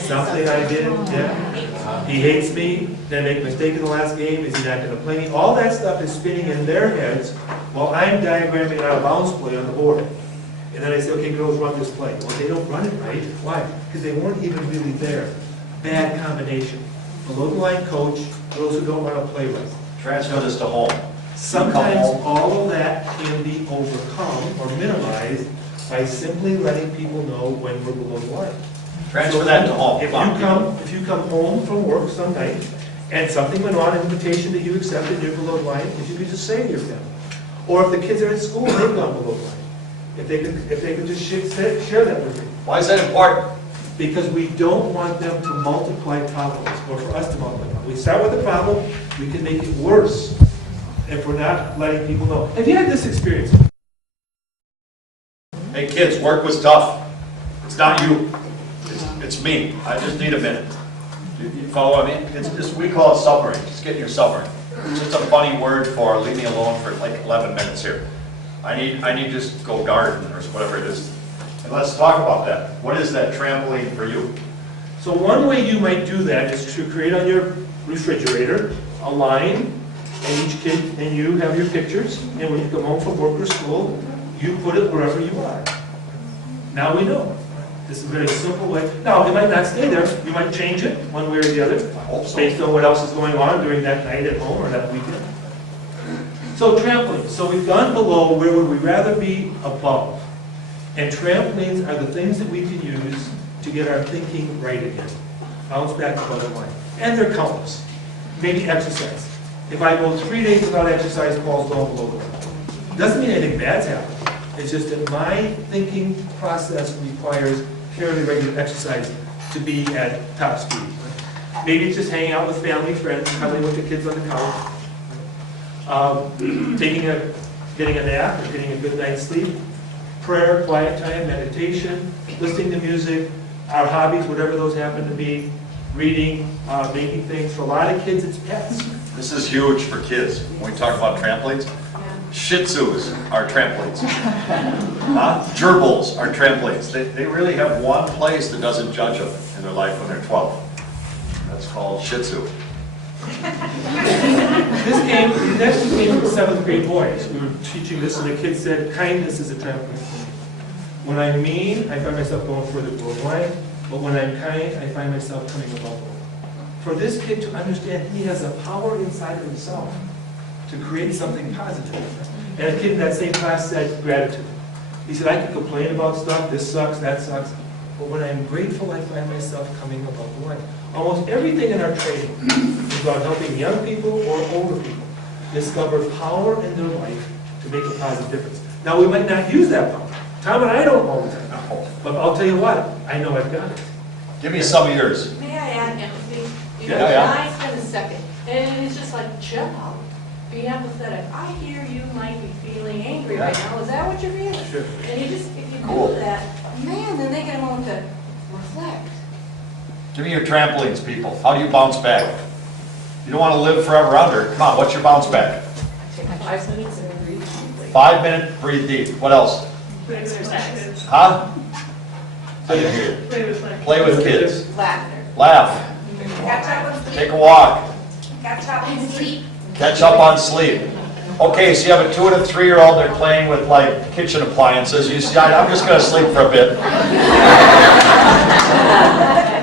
Something I did, yeah. He hates me, did I make a mistake in the last game, is he not going to play me? All that stuff is spinning in their heads while I'm diagramming an out-of-bounds play on the board. And then I say, okay, girls, run this play. Well, they don't run it right. Why? Because they weren't even really there. Bad combination. Below the line coach, girls who don't run a play right. Transfer this to home. Sometimes all of that can be overcome or minimized by simply letting people know when we're below the line. Transfer that to home. If you come home from work some night and something went on, an invitation that you accepted, and you're below the line, if you could just say to your family. Or if the kids are at school, they've gone below the line. If they could just share that with me. Why is that important? Because we don't want them to multiply problems, or for us to multiply problems. We start with a problem, we can make it worse if we're not letting people know. Have you had this experience? Hey kids, work was tough. It's not you. It's me. I just need a minute. You follow what I mean? It's just, we call it suffering. Just get in your suffering. It's just a funny word for leave me alone for like 11 minutes here. I need to just go garden or whatever it is. And let's talk about that. What is that trampoline for you? So one way you might do that is to create on your refrigerator a line, and each kid and you have your pictures, and when you come home from work or school, you put it wherever you are. Now we know. This is a very simple way. Now, it might not stay there. You might change it one way or the other, I hope so. based on what else is going on during that night at home or that weekend. So trampolines. So we've gone below. Where would we rather be? Above. And trampolines are the things that we can use to get our thinking right again. Bounce back above the line. And they're countless. Maybe exercise. If I go 3 days without exercise, Paul's going below the line. Doesn't mean anything bad's happening. It's just that my thinking process requires fairly regular exercise to be at top speed. Maybe it's just hanging out with family, friends, cuddling with the kids on the couch, getting a nap or getting a good night's sleep, prayer, quiet time, meditation, listening to music, our hobbies, whatever those happen to be, reading, making things. For a lot of kids, it's pets. This is huge for kids. When we talk about trampolines, Shih Tzus are trampolines. Gerbils are trampolines. They really have one place that doesn't judge them in their life when they're 12. That's called Shih Tzu. The next one came from 7th grade boys. We were teaching this, and the kid said, kindness is a trampoline for me. When I'm mean, I find myself going further below the line, but when I'm kind, I find myself coming above the line. For this kid to understand he has a power inside of himself to create something positive. And a kid in that same class said gratitude. He said, I can complain about stuff, this sucks, that sucks, but when I'm grateful, I find myself coming above the line. Almost everything in our training is about helping young people or older people discover power in their life to make a positive difference. Now, we might not use that power. Tom and I don't all the time, but I'll tell you what, I know I've got it. Give me some of yours. May I add empathy? You Yeah, know, yeah. I spend a second, and it's just like, chill out, be empathetic. I hear you might be feeling angry right now, is that what you're feeling? Sure. And you just, if you Cool. do that, man, then they get a moment to reflect. Give me your trampolines, people. How do you bounce back? You don't want to live forever under. Come on, what's your bounce back? Take 5 minutes and breathe deeply. 5 minute, breathe deep. What else? Exercise. Huh? I didn't hear you. Play with kids. Laughter. Laugh. Catch up on sleep. Take a walk. Catch up on sleep. Catch up on sleep. Okay, so you have a 2 and a 3-year-old, they're playing with like kitchen appliances. You see, I'm just gonna sleep for a bit.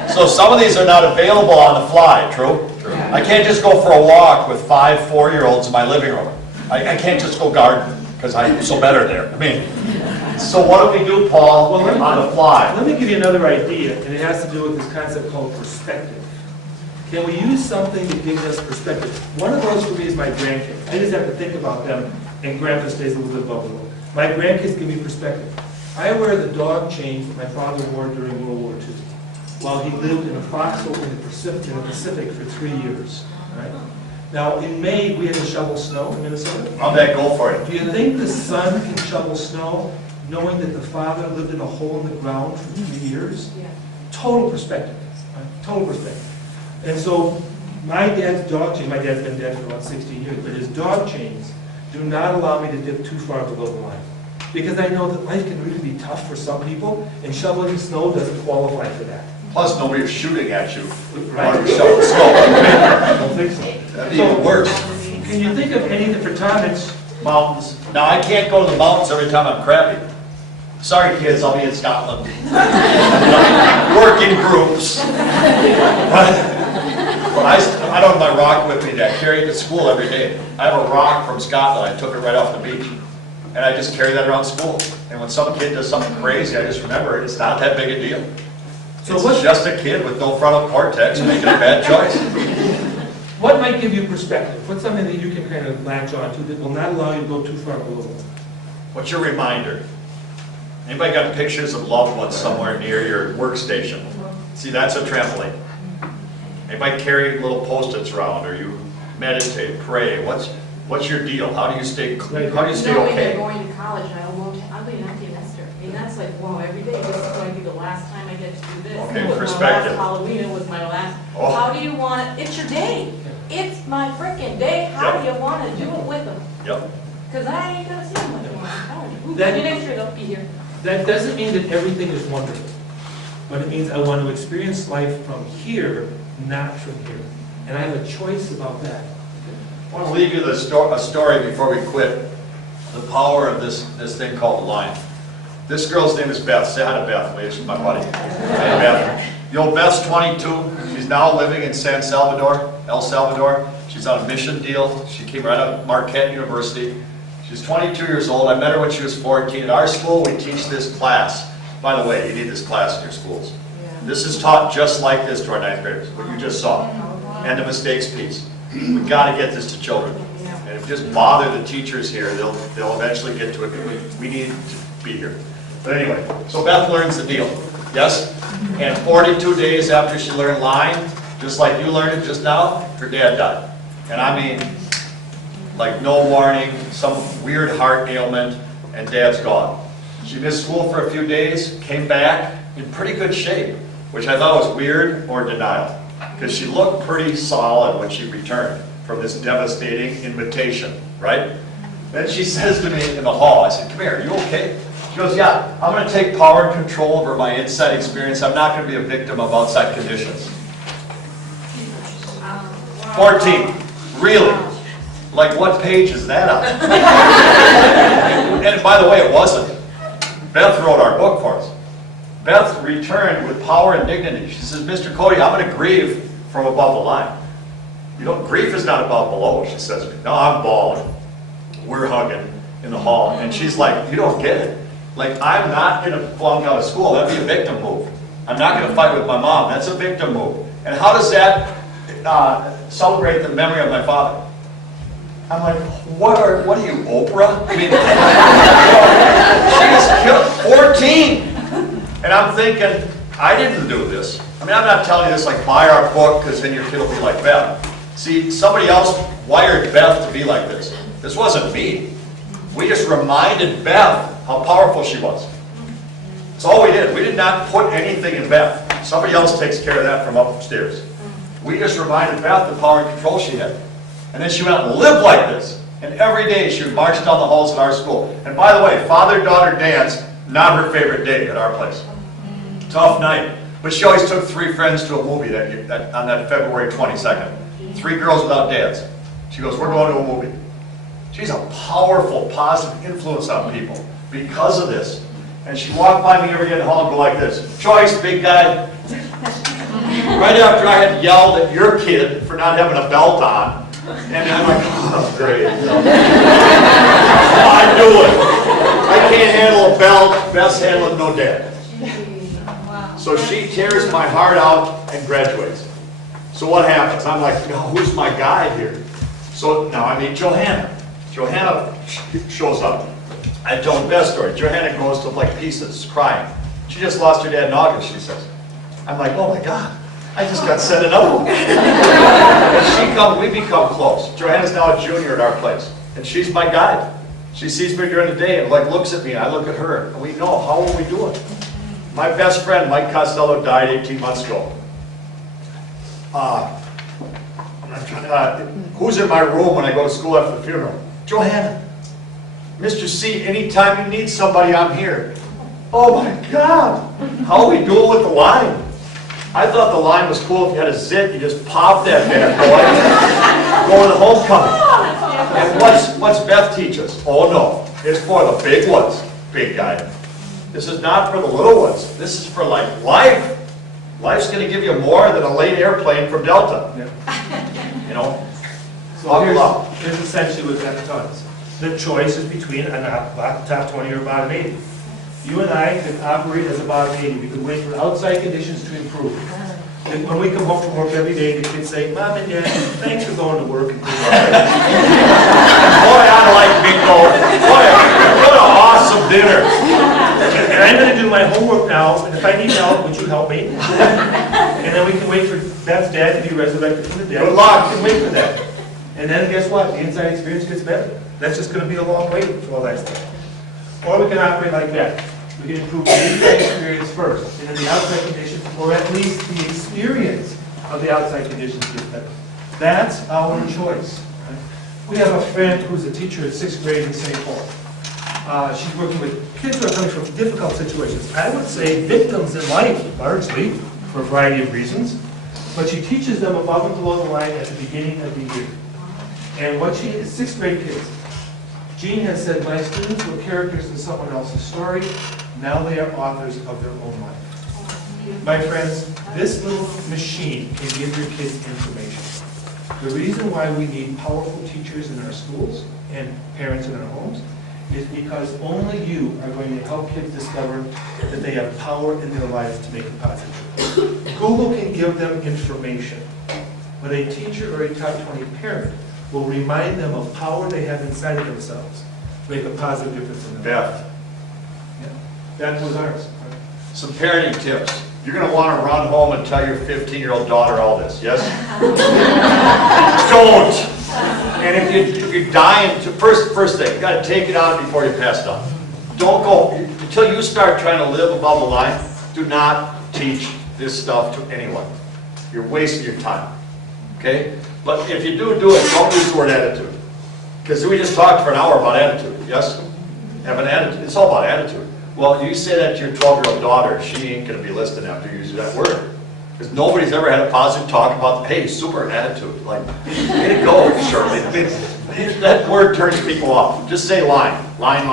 So some of these are not available on the fly, true? I can't just go for a walk with 5 4-year-olds in my living room. I can't just go garden, because I'm so better there. I mean, so what do we do, Paul, on the fly? Let me give you another idea, and it has to do with this concept called perspective. Can we use something that gives us perspective? One of those for me is my grandkids. I just have to think about them, and grandpa stays a little bit above the world. My grandkids give me perspective. I wear the dog chain that my father wore during World War II, while he lived in a foxhole in the Pacific for 3 years. Right? Now, in May, we had to shovel snow in Minnesota. How'd that go for you? Do you think the son can shovel snow knowing that the father lived in a hole in the ground for 3 years? Yeah. Total perspective, right? Total perspective. And so my dad's dog chain, my dad's been dead for about 16 years, but his dog chains do not allow me to dip too far below the line. Because I know that life can really be tough for some people, and shoveling snow doesn't qualify for that. Plus, nobody was shooting at you. Right? While you're shoveling snow. I don't think so. That'd be even worse. Can you think of anything for Tom? It's Mountains. Now, I can't go to the mountains every time I'm crappy. Sorry, kids, I'll be in Scotland. Work in groups. I don't have my rock with me that I carry it to school every day. I have a rock from Scotland. I took it right off the beach. And I just carry that around school. And when some kid does something crazy, I just remember it. It's not that big a deal. So It's what- just a kid with no frontal cortex making a bad choice. what might give you perspective? What's something that you can kind of latch on to that will not allow you to go too far below the line? What's your reminder? Anybody got pictures of loved ones somewhere near your workstation? See, that's a trampoline. Anybody carry little Post-its around, or you meditate, pray? What's your deal? How do you stay Knowing they're okay? going to college, and I'll be an empty nester. I mean, that's like, whoa, every day, this is going to be the last time I get to do this. Okay, It was perspective. my last Halloween, it was my last, Oh. how do you want it, it's your day. It's my frickin' day, how Yep. do you want to do it with them? Yep. Because I ain't gonna see them much more, I'm telling you. That- Maybe next year they'll be here. That doesn't mean that everything is wonderful, but it means I want to experience life from here, not from here. And I have a choice about that. I want to leave you a story before we quit. The power of this thing called the line. This girl's name is Beth. Say hi to Beth, please. She's my buddy. Hey, Beth. You know, Beth's 22. She's now living in El Salvador. She's on a mission deal. She came right out of Marquette University. She's 22 years old. I met her when she was 14. At our school, we teach this class. By the way, you need this class in your schools. This is taught just like this to our ninth graders, what you just saw. And the mistakes piece. We've got to get this to children. And if you just bother the teachers here, they'll eventually get to it. We need to be here. But anyway, so Beth learns the deal. Yes? And 42 days after she learned line, just like you learned it just now, her dad died. And I mean, like no warning, some weird heart ailment, and dad's gone. She missed school for a few days, came back in pretty good shape, which I thought was weird or denial, because she looked pretty solid when she returned from this devastating invitation, right? Then she says to me in the hall, I said, come here, are you okay? She goes, yeah, I'm going to take power and control over my inside experience. I'm not going to be a victim of outside conditions. 14, really? Like what page is that on? And by the way, it wasn't. Beth wrote our book for us. Beth returned with power and dignity. She says, Mr. Cody, I'm going to grieve from above the line. You know, grief is not above below, she says to me. No, I'm bawling. We're hugging in the hall. And she's like, you don't get it. Like, I'm not gonna flunk out of school, that'd be a victim move. I'm not gonna fight with my mom, that's a victim move. And how does that celebrate the memory of my father? I'm like, what are you, Oprah? I mean, she's 14! And I'm thinking, I didn't do this. I mean, I'm not telling you this like, buy our book, because then your kid will be like Beth. See, somebody else wired Beth to be like this. This wasn't me. We just reminded Beth how powerful she was. That's all we did. We did not put anything in Beth. Somebody else takes care of that from upstairs. We just reminded Beth the power and control she had. And then she went out and lived like this. And every day she would march down the halls at our school. And by the way, father-daughter dance, not her favorite day at our place. Tough night. But she always took 3 friends to a movie on that February 22nd. 3 girls without dads. She goes, we're going to a movie. She's a powerful, positive influence on people because of this. And she walked by me every day in the hall and go like this, Joyce, big guy. Right after I had yelled at your kid for not having a belt on. And I'm like, oh, great. You know. I do it. I can't handle a belt. Best handle it, no dad. So she tears my heart out and graduates. So what happens? I'm like, no, who's my guide here? So now I meet Johanna. Johanna shows up. I told the best story. Johanna goes to like pieces, crying. She just lost her dad in August, she says. I'm like, oh my God, I just got sent another one. And we become close. Johanna's now a junior at our place. And she's my guide. She sees me during the day and like looks at me, and I look at her, and we know, how are we doing? My best friend, Mike Costello, died 18 months ago. Who's in my room when I go to school after the funeral? Johanna. Mr. C, anytime you need somebody, I'm here. Oh my God, how are we doing with the line? I thought the line was cool if you had a zit, you just pop that bad boy, go to the homecoming. And what's Beth teach us? Oh no, it's for the big ones, big guy. This is not for the little ones. This is for like life. Life's going to give you more than a late airplane from Delta. Yeah. You know? So here's essentially what that taught us. The choice is between a top 20 or a bottom 80. You and I can operate as a bottom 80. We can wait for outside conditions to improve. And when we come home from work every day, the kids say, Mom and Dad, thanks for going to work. Boy, I like bingo. What an awesome dinner. And I'm going to do my homework now, and if I need help, would you help me? And then we can wait for Beth's dad to be resurrected from the dead. Good luck. We can wait for that. And then guess what? The inside experience gets better. That's just going to be a long wait for all that stuff. Or we can operate like that. We can improve the inside experience first, and then the outside conditions, or at least the experience of the outside conditions gets better. That's our choice. Right? We have a friend who's a teacher at 6th grade in St. Paul. She's working with kids who are coming from difficult situations. I would say victims in life, largely, for a variety of reasons. But she teaches them above and below the line at the beginning of the year. And what she is 6th grade kids. Jean has said, my students were characters in someone else's story. Now they are authors of their own life. My friends, this little machine can give your kids information. The reason why we need powerful teachers in our schools and parents in our homes is because only you are going to help kids discover that they have power in their lives to make a positive difference. Google can give them information, but a teacher or a top 20 parent will remind them of power they have inside of themselves to make a positive difference in their lives. Beth, Yeah. That was ours. some parenting tips. You're going to want to run home and tell your 15-year-old daughter all this, yes? Don't! And if you're dying, first thing, you got to take it on before you pass it on. Don't go, until you start trying to live above the line, do not teach this stuff to anyone. You're wasting your time, okay? But if you do it, don't use the word attitude. Because we just talked for an hour about attitude, yes? Have an attitude, it's all about attitude. Well, you say that to your 12-year-old daughter, she ain't going to be listening after you use that word. Because nobody's ever had a positive talk about, hey, super attitude. Like, way to go, Shirley. That word turns people off. Just say line. Line.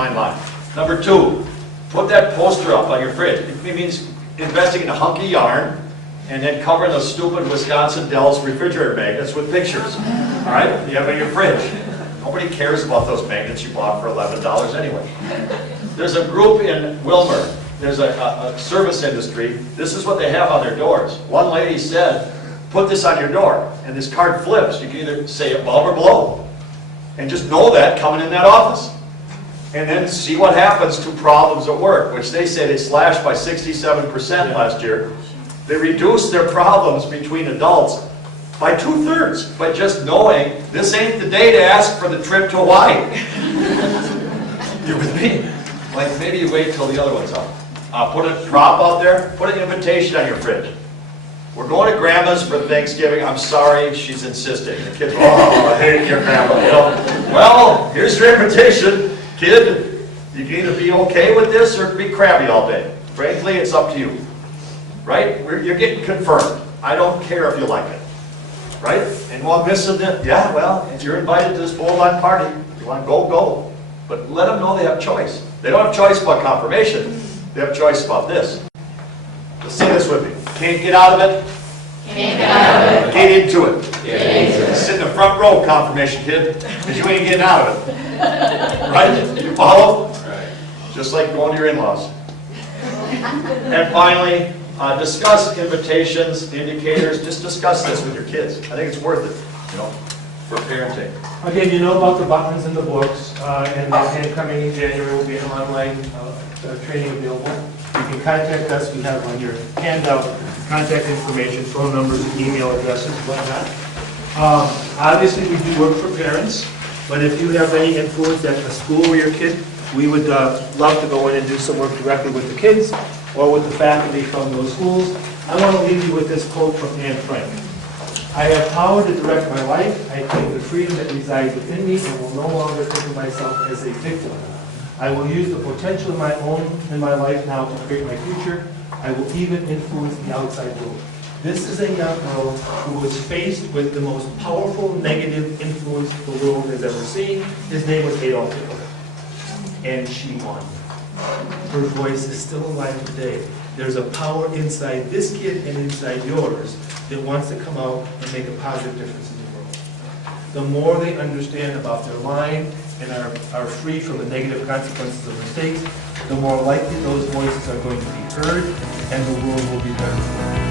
Number 2, put that poster up on your fridge. It means investing in a hunky yarn and then covering those stupid Wisconsin Dells refrigerator magnets with pictures. All right? You have it in your fridge. Nobody cares about those magnets you bought for $11 anyway. There's a group in Wilmer, there's a service industry, this is what they have on their doors. One lady said, put this on your door, and this card flips. You can either say above or below. And just know that coming in that office. And then see what happens to problems at work, which they say they slashed by 67% last year. They reduced their problems between adults by 2/3 by just knowing this ain't the day to ask for the trip to Hawaii. You with me? Like maybe you wait till the other one's up. Put a drop out there, put an invitation on your fridge. We're going to Grandma's for Thanksgiving. I'm sorry, she's insisting. The kids, oh, I hate your grandma. You know? Well, here's your invitation, kid. You can either be okay with this or be crabby all day. Frankly, it's up to you. Right? You're getting confirmed. I don't care if you like it. Right? And while missing it, yeah, well, if you're invited to this bowl-line party, if you want to go, go. But let them know they have choice. They don't have choice about confirmation. They have choice about this. Let's say this with me. Can't get out of it. Can't get out of it. Get into it. Get into it. Sit in the front row, confirmation kid, because you ain't getting out of it. Right? You follow? Right. Just like going to your in-laws. And finally, discuss invitations, indicators. Just discuss this with your kids. I think it's worth it, you know, for parenting. Again, you know about the buttons in the books, and then coming in January will be an online training available. You can contact us. We have on your handout contact information, phone numbers, email addresses, whatnot. Obviously, we do work for parents, but if you have any influence at a school or your kid, we would love to go in and do some work directly with the kids or with the faculty from those schools. I want to leave you with this quote from Anne Frank. I have power to direct my life. I claim the freedom that resides within me and will no longer think of myself as a victim. I will use the potential in my life now to create my future. I will even influence the outside world. This is a young girl who was faced with the most powerful negative influence the world has ever seen. His name was Adolf Hitler. And she won. Her voice is still alive today. There's a power inside this kid and inside yours that wants to come out and make a positive difference in the world. The more they understand about their line and are free from the negative consequences of mistakes, the more likely those voices are going to be heard and the world will be better.